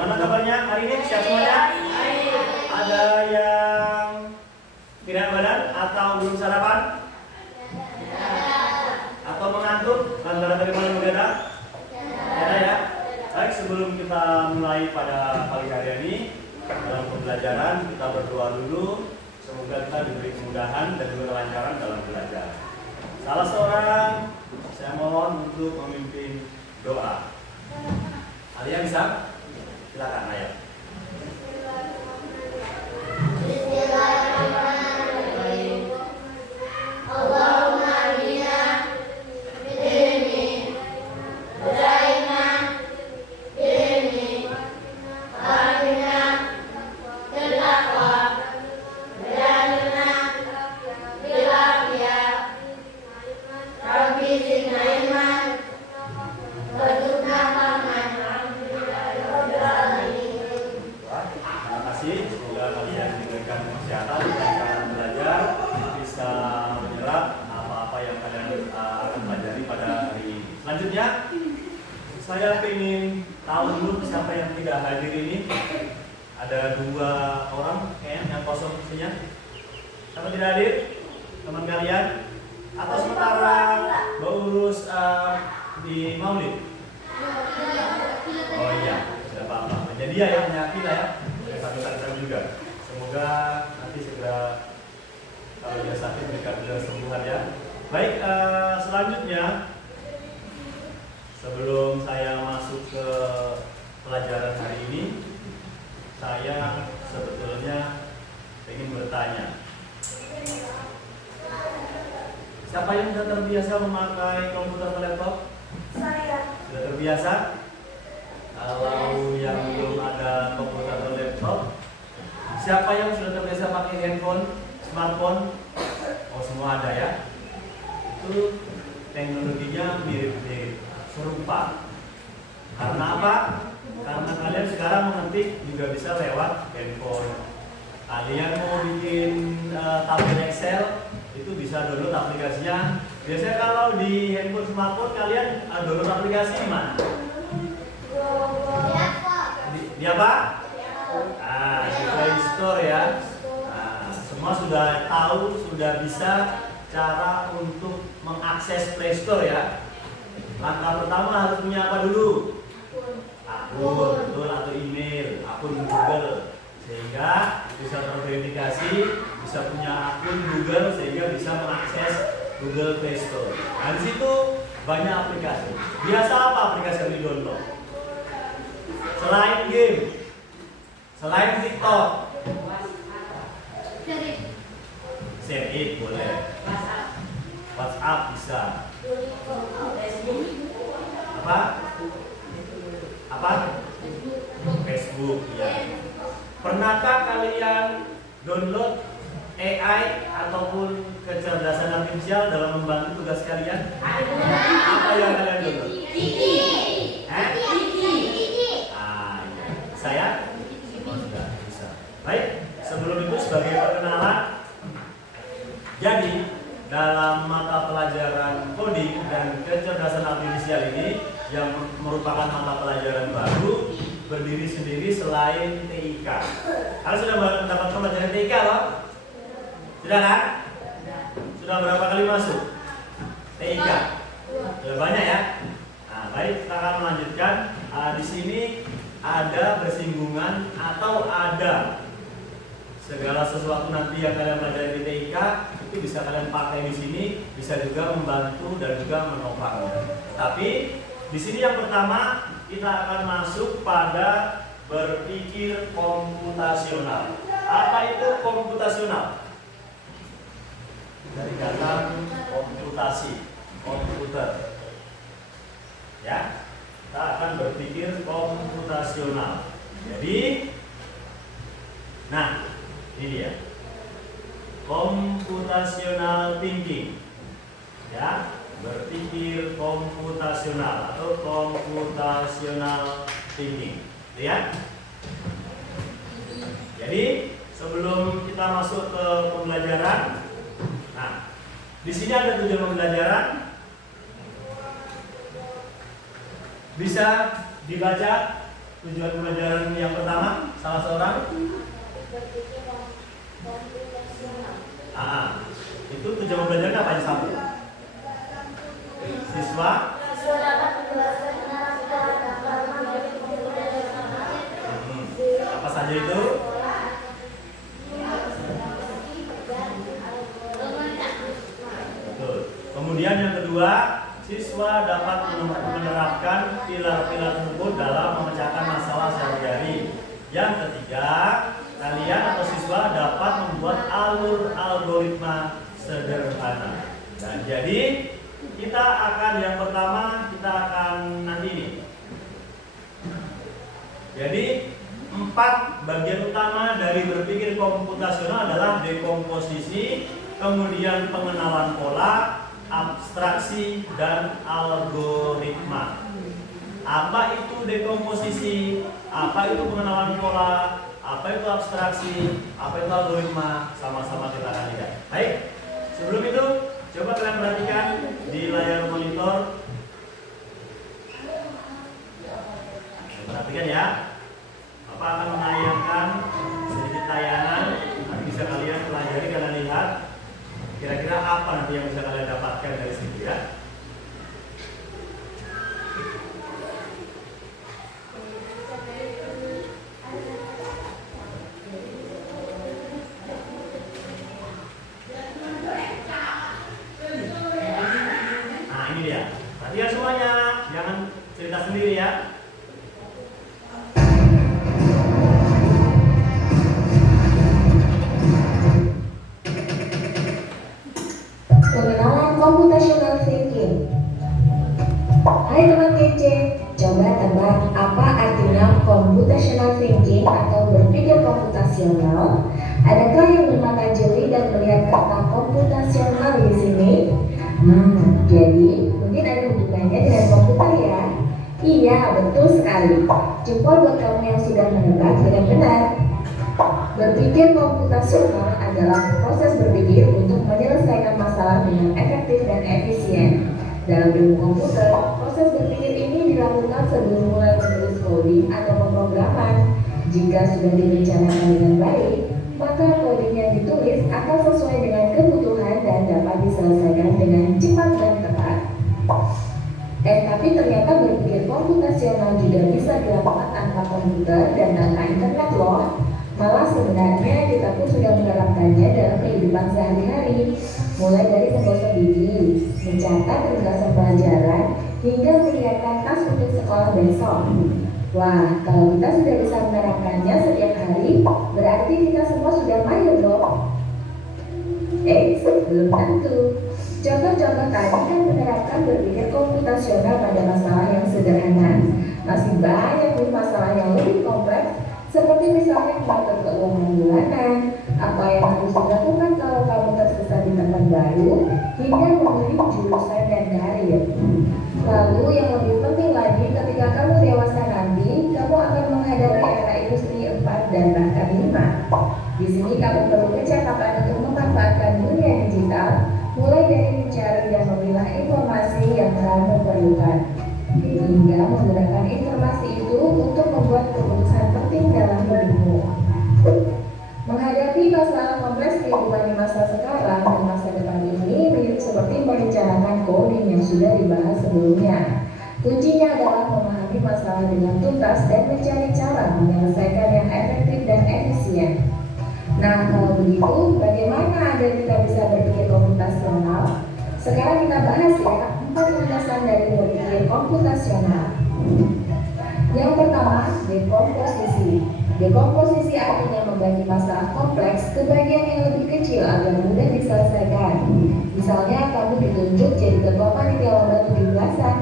Bagaimana kabarnya hari ini? Siap semuanya? Ada yang tidak badan atau belum sarapan? Atau mengantuk? Lantaran dari malam begadang? Ada ya? Baik, sebelum kita mulai pada pagi hari ini dalam pembelajaran, kita berdoa dulu. Semoga kita diberi kemudahan dan juga kelancaran dalam belajar. Salah seorang saya mohon untuk memimpin doa. Alia bisa? Silakan Ayah. Bismillahirrahmanirrahim. Allahumma inna bi'ilmi waj'alna bi'ilmi wa'afina bittaqwa waj'alna bil'afiyah Rabbi zidna ilman warzuqna fahman. Terima kasih. Semoga kalian diberikan kesehatan dan belajar bisa menyerap apa-apa yang kalian akan pelajari pada hari ini. Selanjutnya, saya ingin tahu dulu siapa yang tidak hadir ini. Ada 2 orang yang kosong kursinya. Siapa tidak hadir? Teman kalian? Atau sementara urus di Maulid? Oh iya, tidak apa-apa. Jadi ya penyakit ya. Kita juga. Semoga nanti segera kalau dia sakit berikan dia sembuhan ya. Baik, selanjutnya sebelum saya masuk ke pelajaran hari ini, saya sebetulnya ingin bertanya. Siapa yang sudah terbiasa memakai komputer atau laptop? Saya. Sudah terbiasa? Kalau yang belum ada komputer atau laptop, siapa yang sudah terbiasa pakai handphone, smartphone? Oh, semua ada ya. Itu teknologinya mirip-mirip, serupa. Karena apa? Karena kalian sekarang mengetik juga bisa lewat handphone. Kalian mau bikin tabel Excel, itu bisa download aplikasinya. Biasanya kalau di handphone smartphone kalian download aplikasi di mana? Di apa? Di Play Store ya. Semua sudah tahu, sudah bisa cara untuk mengakses Play Store ya. Langkah pertama harus punya apa dulu? Akun, betul, atau email, akun Google, sehingga bisa terverifikasi, bisa punya akun Google sehingga bisa mengakses Google Play Store. Nah, di situ banyak aplikasi. Biasa apa aplikasi yang di-download? Selain game, selain TikTok, share it boleh, WhatsApp bisa, apa? Facebook ya. Pernahkah kalian download AI ataupun kecerdasan artifisial dalam membantu tugas kalian? Apa yang kalian download? Saya? Oh, sudah bisa. Baik, sebelum itu sebagai perkenalan, jadi dalam mata pelajaran coding dan kecerdasan artifisial ini yang merupakan mata pelajaran baru berdiri sendiri selain TIK. Kalian sudah mendapatkan pelajaran TIK loh? Sudah kan? Sudah berapa kali masuk? TIK? Sudah banyak ya? Nah, baik, kita akan melanjutkan. Di sini ada bersinggungan atau ada segala sesuatu nanti yang kalian pelajari di TIK itu bisa kalian pakai di sini, bisa juga membantu dan juga menopang. Tapi di sini yang pertama kita akan masuk pada berpikir komputasional. Apa itu komputasional? Dari kata komputasi, komputer. Ya, kita akan berpikir komputasional. Jadi, nah, ini dia. Computational thinking. Ya, berpikir komputasional atau computational thinking. Lihat. Jadi, sebelum kita masuk ke pembelajaran, nah, di sini ada tujuan pembelajaran. Bisa dibaca tujuan pembelajaran yang pertama? Salah seorang? Berpikir komputasional. Itu tujuan pembelajaran apa aja satu? Siswa Siswa dapat menjelaskan tentang secara gampang dari komputasional. apa saja itu? Betul. Kemudian yang kedua, siswa dapat menerapkan pilar-pilar tersebut dalam memecahkan masalah sehari-hari. Yang ketiga, kalian atau siswa dapat membuat alur algoritma sederhana. Dan jadi kita akan yang pertama kita akan nanti ini. Jadi 4 bagian utama dari berpikir komputasional adalah dekomposisi, kemudian pengenalan pola, abstraksi, dan algoritma. Apa itu dekomposisi? Apa itu pengenalan pola? Apa itu abstraksi? Apa itu algoritma? Sama-sama kita akan lihat. Baik, sebelum itu coba kalian perhatikan di layar monitor. Perhatikan ya. Apa akan menayangkan sedikit tayangan. Nanti bisa kalian pelajari, kalian lihat. Kira-kira apa nanti yang bisa kalian dapatkan dari situ ya? Nah ini dia. Perhatikan semuanya, jangan cerita sendiri ya. Pengenalan computational thinking. Hai teman kece, coba tebak apa artinya computational thinking atau berpikir komputasional? Adakah yang bermata jeli dan melihat kata komputasional di sini? Jadi mungkin ada hubungannya dengan komputer ya? Iya, betul sekali. Jempol buat kamu yang sudah menebak dengan benar. Berpikir komputasional adalah proses berpikir untuk menyelesaikan masalah dengan efektif dan efisien. Dalam ilmu komputer, proses berpikir ini dilakukan sebelum mulai menulis coding atau pemrograman. Jika sudah direncanakan dengan baik, maka coding yang ditulis akan sesuai dengan kebutuhan dan dapat diselesaikan dengan cepat dan tepat. Tapi ternyata berpikir komputasional juga bisa dilakukan tanpa komputer dan tanpa internet loh. Malah sebenarnya kita pun sudah menerapkannya dalam kehidupan sehari-hari, mulai dari menggosok gigi, mencatat ringkasan pelajaran, hingga menyiapkan tas untuk sekolah besok. Wah, kalau kita sudah bisa menerapkannya setiap hari, berarti kita semua sudah mahir dong. Belum tentu. Contoh-contoh tadi kan menerapkan berpikir komputasional pada masalah yang sederhana. Masih banyak nih masalah yang lebih kompleks, seperti misalnya mengatur keuangan bulanan, apa yang harus dilakukan kalau kamu tersesat di tempat baru, hingga memilih jurusan dan karir. Lalu yang lebih penting lagi, ketika kamu dewasa nanti, kamu akan menghadapi era industri 4 dan bahkan 5. Di sini kamu perlu kecakapan untuk memanfaatkan dunia digital, mulai dari mencari dan memilah informasi yang kamu perlukan, hingga menggunakan informasi itu untuk membuat keputusan penting dalam hidupmu. Menghadapi masalah kompleks kehidupan di masa sekarang dan masa depan ini mirip seperti merencanakan coding yang sudah dibahas sebelumnya. Kuncinya adalah memahami masalah dengan tuntas dan mencari cara menyelesaikan yang efektif dan efisien. Nah, kalau begitu, bagaimana agar kita bisa berpikir komputasional? Sekarang kita bahas ya 4 landasan dari berpikir komputasional. Yang pertama, dekomposisi. Dekomposisi artinya membagi masalah kompleks ke bagian yang lebih kecil agar mudah diselesaikan. Misalnya, kamu ditunjuk jadi ketua panitia lomba 17-an.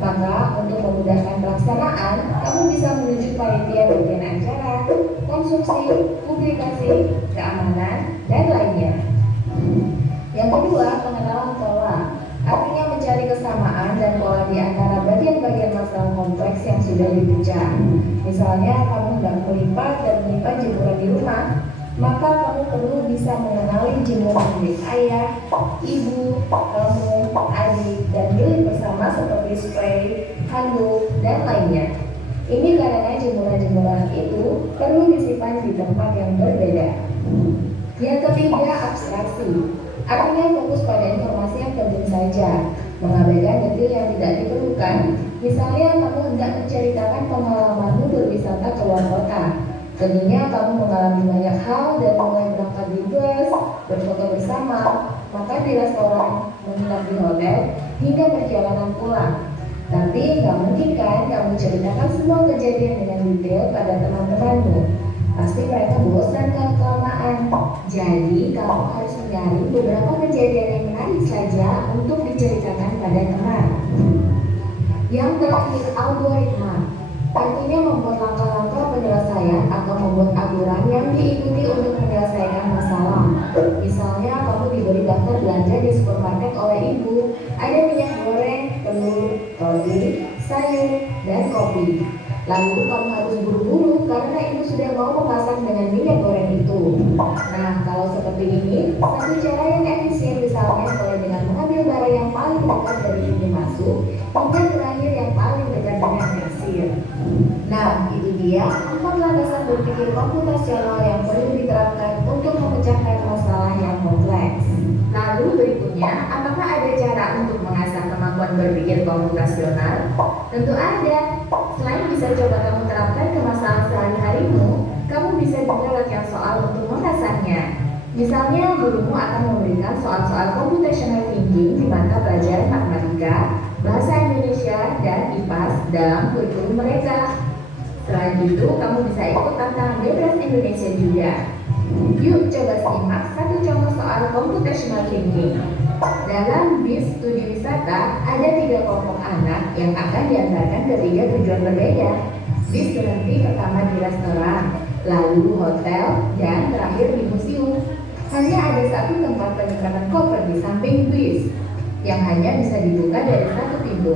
Maka, untuk memudahkan pelaksanaan, kamu bisa menunjuk panitia bagian acara, konstruksi, publikasi, keamanan, dan lainnya. Yang kedua, pengenalan pola. Artinya mencari kesamaan dan pola di antara bagian-bagian masalah kompleks yang sudah dipecah. Misalnya, kamu hendak melipat dan menyimpan jemuran di rumah, maka kamu perlu bisa mengenali jemuran milik ayah, ibu, kamu, adik, dan milik bersama seperti spray, handuk, dan lainnya. Ini karena jemuran-jemuran itu perlu disimpan di tempat yang berbeda. Yang ketiga, abstraksi. Artinya fokus pada informasi yang penting saja, mengabaikan detail yang tidak diperlukan. Misalnya kamu hendak menceritakan pengalamanmu berwisata ke luar kota. Tentunya kamu mengalami banyak hal dari mulai berangkat di bus, berfoto bersama, makan di restoran, menginap di hotel, hingga perjalanan pulang. Tapi nggak mungkin kan kamu ceritakan semua kejadian dengan detail pada teman-temanmu. Pasti mereka bosan kalau kelamaan. Jadi kamu harus mencari beberapa kejadian yang menarik saja untuk diceritakan pada teman. Yang terakhir, algoritma. Artinya membuat langkah-langkah penyelesaian atau membuat aturan yang diikuti untuk menyelesaikan masalah. Misalnya kamu diberi daftar belanja di supermarket oleh ibu. Ada minyak goreng, telur, roti, sayur, dan kopi. Lalu kamu harus buru-buru karena ibu sudah mau memasak dengan minyak goreng itu. Nah, kalau seperti ini, satu cara yang efisien misalnya mulai dengan mengambil barang yang paling dekat dari pintu masuk hingga terakhir yang paling dekat dengan kasir. Nah, itu dia 4 landasan berpikir komputasional yang perlu diterapkan untuk memecahkan masalah yang kompleks. Lalu berikutnya, apakah ada cara untuk mengasah kemampuan berpikir komputasional? Tentu ada. Selain bisa coba kamu terapkan ke masalah sehari-harimu, kamu bisa juga latihan soal untuk mengasahnya. Misalnya, gurumu akan memberikan soal-soal computational thinking di mata pelajaran matematika, bahasa Indonesia, dan IPAS dalam kurikulum mereka. Selain itu, kamu bisa ikut tantangan bebas Indonesia juga. Yuk coba simak satu contoh soal computational thinking. Dalam bis studi wisata, ada 3 kelompok anak yang akan diantarkan ke 3 tujuan berbeda. Bis berhenti pertama di restoran, lalu hotel, dan terakhir di museum. Hanya ada satu tempat penyimpanan koper di samping bis, yang hanya bisa dibuka dari satu pintu.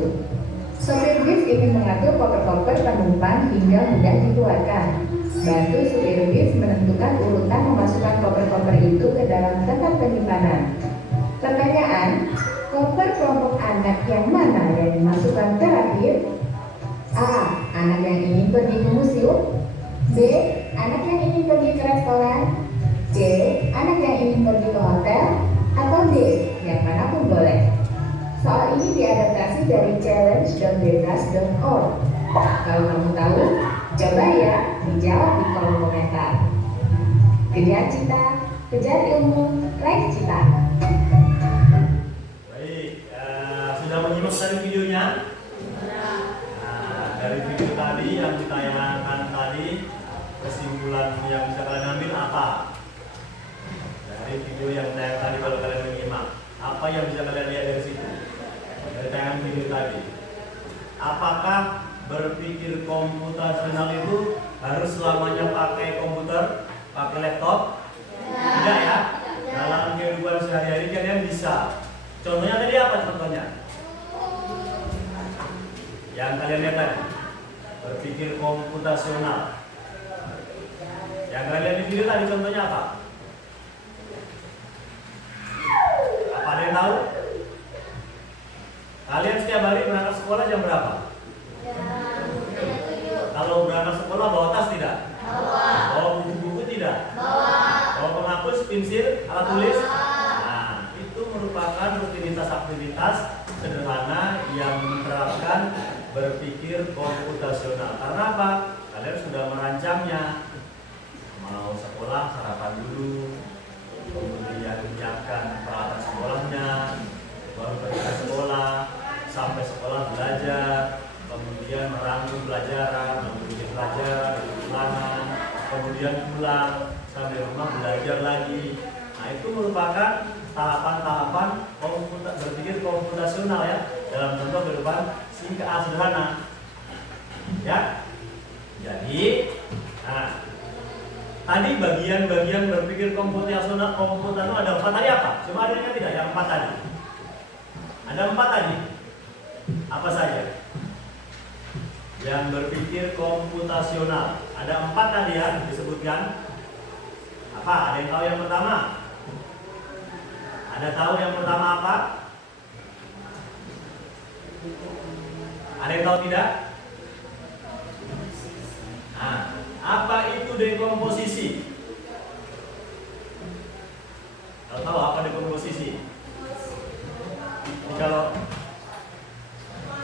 Sopir bis ingin mengatur koper-koper penumpang hingga mudah dikeluarkan. Bantu supir bis menentukan urutan memasukkan koper-koper itu ke dalam tempat penyimpanan. Pertanyaan, koper kelompok anak yang mana yang dimasukkan terakhir? A. Anak yang ingin pergi ke museum. B. Anak yang ingin pergi ke restoran. C. Anak yang ingin pergi ke hotel. Atau D. Yang manapun boleh. Soal ini diadaptasi dari challenge.bebas.org. Kalau kamu tahu, coba ya dijawab di kolom komentar. Kejar cita, kejar ilmu, raih cita. Baik, sudah menyimak tadi videonya? Nah, dari video tadi yang ditayangkan tadi, kesimpulan yang bisa kalian ambil apa? Dari video yang tayang tadi kalau kalian menyimak, apa yang bisa kalian lihat dari situ? Dari tayangan video tadi. Apakah berpikir komputasional itu harus selamanya pakai komputer, pakai laptop? Tidak ya. Dalam kehidupan sehari-hari kalian bisa. Contohnya tadi apa contohnya? Yang kalian lihat tadi, berpikir komputasional. Yang kalian lihat di video tadi contohnya apa? Apa ada yang tahu? Kalian setiap hari berangkat sekolah jam berapa? Kalau berangkat sekolah bawa tas tidak? Bawa buku-buku tidak? Bawa penghapus, pensil, alat tulis? Nah, itu merupakan rutinitas aktivitas sederhana yang menerapkan berpikir komputasional. Karena apa? Kalian sudah merancangnya. Mau sekolah sarapan dulu, kemudian menyiapkan peralatan sekolahnya, baru pergi ke sekolah, sampai sekolah belajar, kemudian merangkum pelajaran, membuat pelajaran, ulangan, kemudian pulang, sampai rumah belajar lagi. Nah, itu merupakan tahapan-tahapan berpikir komputasional ya, dalam contoh kehidupan singkat sederhana. Ya. Jadi, nah, tadi bagian-bagian berpikir komputasional ada 4 tadi apa? Cuma ada yang tidak? Yang 4 tadi. Ada 4 tadi. Apa saja? Yang berpikir komputasional. Ada 4 tadi ya disebutkan. Apa? Ada yang tahu yang pertama? Ada tahu yang pertama apa? Ada yang tahu tidak? Apa itu dekomposisi? Tahu apa dekomposisi? Kalau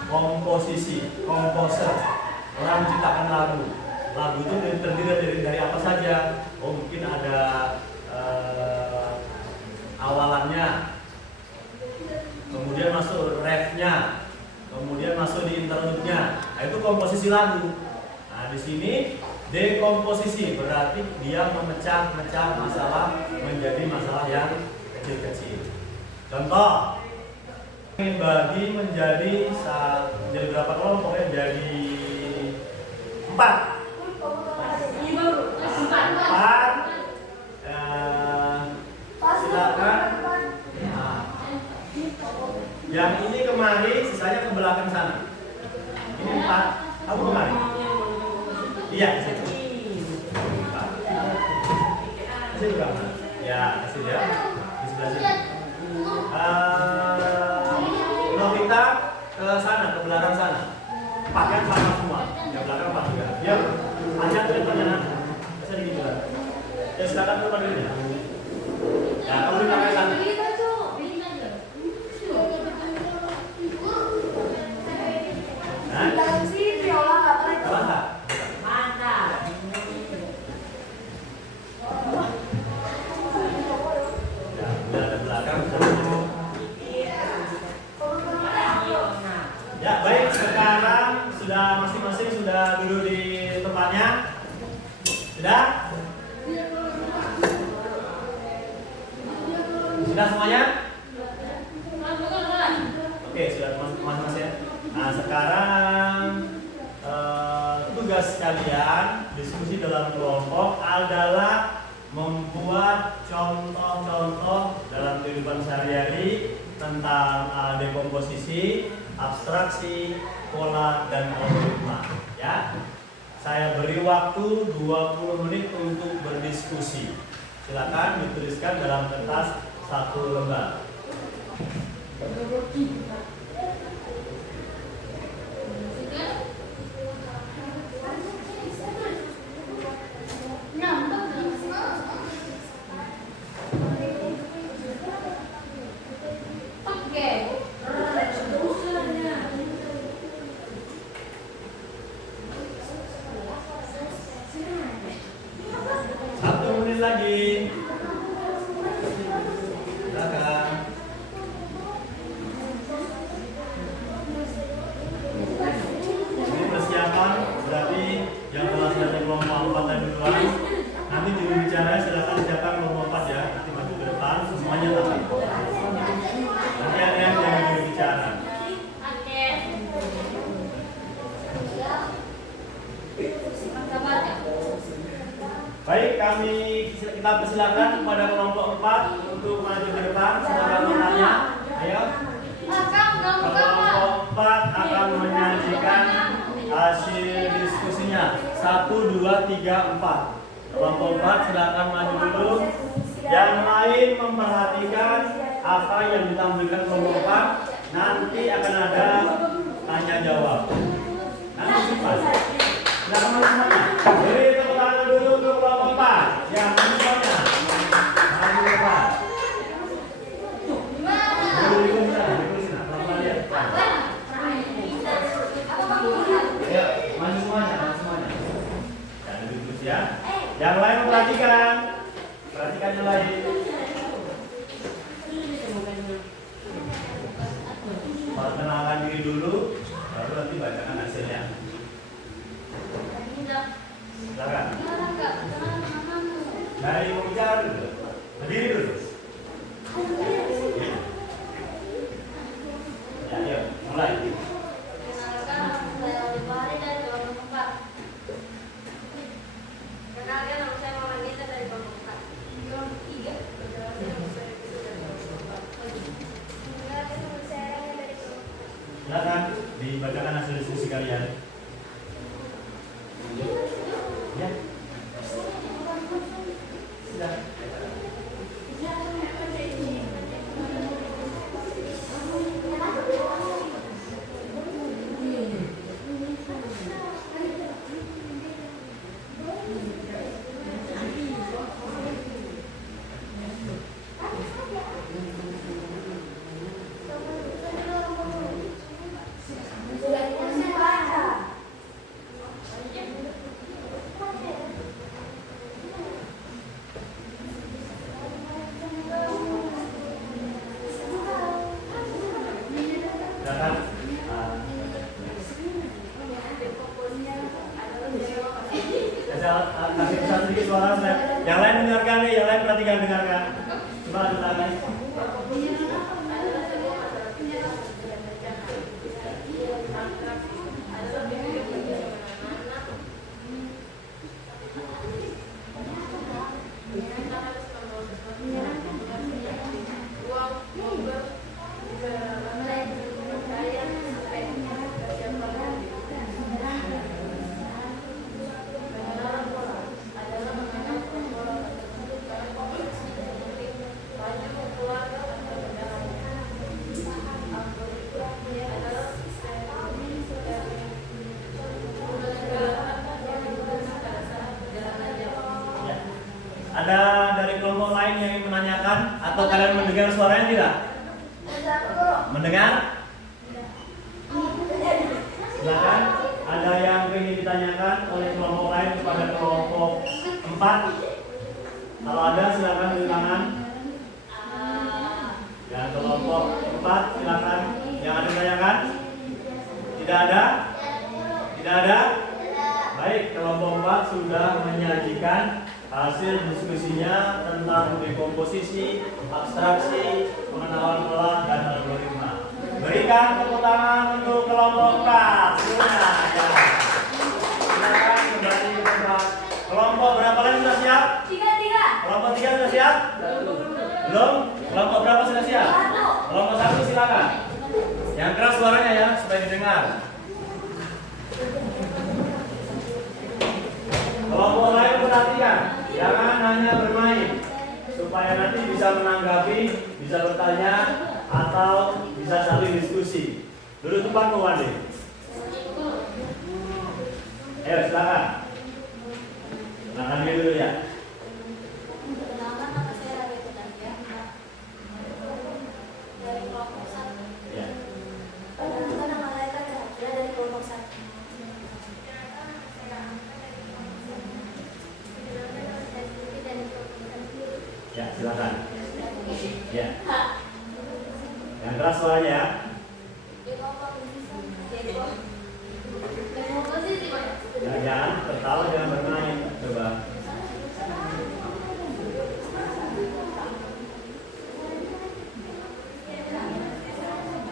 komposisi, komposer, orang menciptakan lagu. Lagu itu terdiri dari apa saja? Oh, mungkin ada awalannya, kemudian masuk refnya, kemudian masuk di interlude-nya. Nah, itu komposisi lagu. Nah, di sini dekomposisi berarti dia memecah-mecah masalah menjadi masalah yang kecil-kecil. Contoh, bagi menjadi berapa kelompok ya? Jadi 4. 4. Silakan. Nah, yang ini kemari, sisanya ke belakang sana. Ini 4. Kamu kemari? Iya, di situ. Di situ kan? Ya, di situ ya. Di sebelah sini. Kita ke sana, ke belakang sana. Pakaian sama semua. Yang belakang 4 juga. Ya, banyak ke depannya nanti. Bisa gitu lah. Ya, silakan ke depan dulu ya. Ya, kamu di belakang sana. Ya, baik, sekarang sudah masing-masing sudah duduk di tempatnya. Sudah? Sudah semuanya? Oke, sudah masing-masing. Nah, sekarang tugas kalian diskusi dalam kelompok adalah membuat contoh-contoh dalam kehidupan sehari-hari tentang dekomposisi, abstraksi, pola, dan algoritma. Ya, saya beri waktu 20 menit untuk berdiskusi. Silakan dituliskan dalam kertas 1 lembar. Lagi, silakan. Ini persiapan berarti yang telah dari kelompok 4 dan duluan. Nanti juru bicara silakan siapkan kelompok 4 ya. Nanti maju ke depan semuanya tapi. Nanti ada yang jadi juru bicara. Baik, kita persilakan kepada kelompok 4 untuk maju ke depan. Silakan bertanya. Ayo. Kelompok 4 akan menyajikan hasil diskusinya. 1, 2, 3, 4. Kelompok 4 silakan maju dulu. Yang lain memperhatikan apa yang ditampilkan kelompok 4. Nanti akan ada tanya jawab. Nanti simpan. Silakan maju semuanya. Beri tepuk tangan dulu untuk kelompok 4. Ya, maju semuanya. Maju ke depan. Ya, maju semuanya, maju semuanya. Jangan duduk terus ya. Yang lain memperhatikan. Perhatikan yang lain. Perkenalkan diri dulu, baru nanti bacakan hasilnya. Silakan. Dari pembicara dulu. Berdiri dulu. Ya, yuk, mulai. Kenalkan, nama saya Mama Nita dari kelompok 4. Kasih besar sedikit suara. Yang lain dengarkan nih, yang lain perhatikan dengarkan. Coba adu tangan. Ada dari kelompok lain yang ingin menanyakan atau kalian mendengar suaranya tidak? Mendengar? Silakan. Ada yang ingin ditanyakan oleh kelompok lain kepada kelompok 4? Kalau ada silakan beri tangan. Ya, kelompok 4 silakan. Yang ada ditanyakan? Tidak ada? Tidak ada? Baik, kelompok 4 sudah menyajikan hasil diskusinya tentang dekomposisi, abstraksi, pengenalan pola, dan algoritma. Berikan tepuk tangan untuk kelompok 4. Silakan kembali ke tempat. Kelompok berapa lagi sudah siap? 3. Kelompok 3 sudah siap? Belum? Kelompok berapa sudah siap? Kelompok 1 silakan. Yang keras suaranya ya, supaya didengar. Kelompok lain perhatikan, jangan hanya bermain, supaya nanti bisa menanggapi, bisa bertanya, atau bisa saling diskusi. Duduk tempatmu, Wandi. Ayo silakan. Silakan dia dulu ya. Perkenalkan, nama saya Rabi Kudantia dari kelompok 1. Ya. Perkenalkan, nama saya Kak dari kelompok 1. Ya, silakan. Ya. Yang keras suaranya ya. Ya, jangan tertawa, jangan bermain. Coba.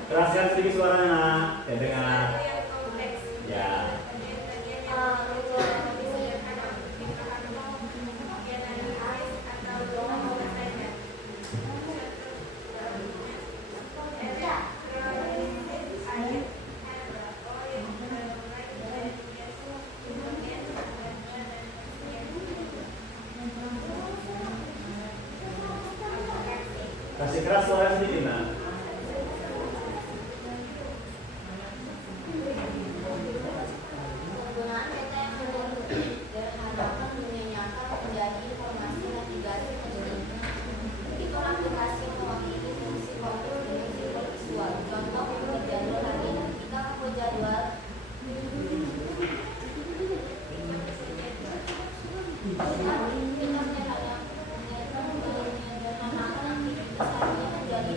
Keraskan sedikit suaranya, ya dengar. Ya. Kasih keras suara sedikit, nah. Penggunaan data yang diharapkan menyatakan menjadi informasi navigasi penelitian. Fitur aplikasi mewakili fungsi komputer dengan fitur visual. Contoh membuat jadwal harian. Kita membuat jadwal menjadi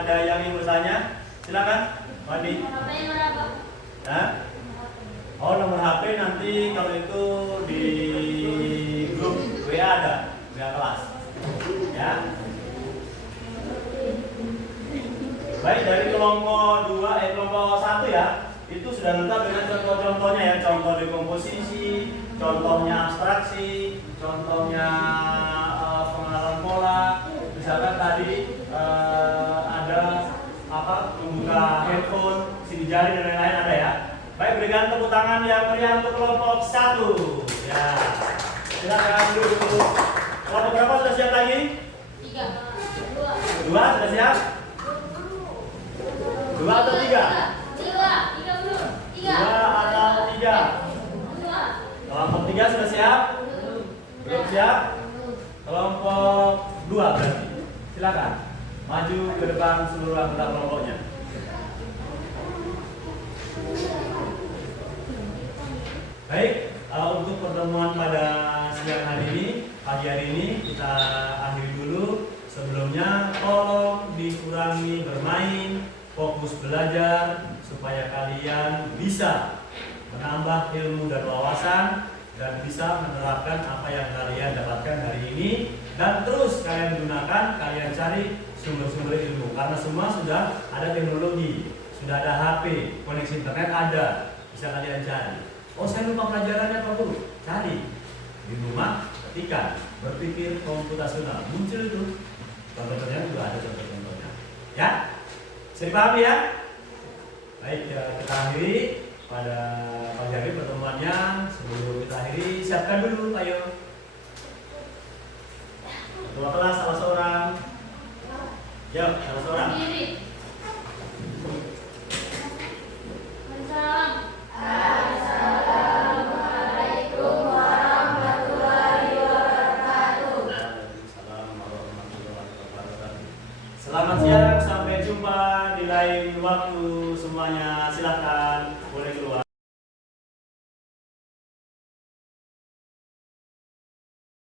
ada yang ingin bertanya? Silakan, Wandi. HP-nya berapa? Hah? Oh, nomor HP nanti kalau itu di grup WA ada, WA kelas. Ya. Baik, dari kelompok 2, kelompok 1 ya, itu sudah lengkap dengan contoh-contohnya ya, contoh dekomposisi, contohnya abstraksi, contohnya pengenalan pola. Misalkan tadi ada membuka handphone, sidik jari dan lain-lain ada ya. Baik, berikan tepuk tangan yang meriah untuk kelompok 1. Ya, silakan dulu. Kelompok berapa sudah siap lagi? 3, 2. 2 sudah siap? 2 atau 3? 3 belum. 2 atau 3? 2. Kelompok 3 sudah siap? Belum siap? Kelompok 2 berarti. Silakan maju ke depan seluruh anggota kelompoknya. Baik, untuk pertemuan pada siang hari ini, pagi hari ini kita akhiri dulu. Sebelumnya tolong dikurangi bermain, fokus belajar supaya kalian bisa menambah ilmu dan wawasan dan bisa menerapkan apa yang kalian dapatkan hari ini, dan terus kalian gunakan, kalian cari sumber-sumber ilmu karena semua sudah ada teknologi, sudah ada HP, koneksi internet ada, bisa kalian cari. Oh, saya lupa pelajarannya Pak Guru, cari di rumah, ketika berpikir komputasional muncul itu. Contohnya juga ada contoh-contohnya. Ya, bisa dipahami ya? Baik, ya, kita akhiri pada pagi hari pertemuannya. Sebelum kita akhiri, siapkan dulu, ayo. Ketua kelas salah seorang. Ya, salah seorang. Assalamualaikum warahmatullahi wabarakatuh. Selamat siang, sampai jumpa di lain waktu semuanya. Silahkan boleh keluar.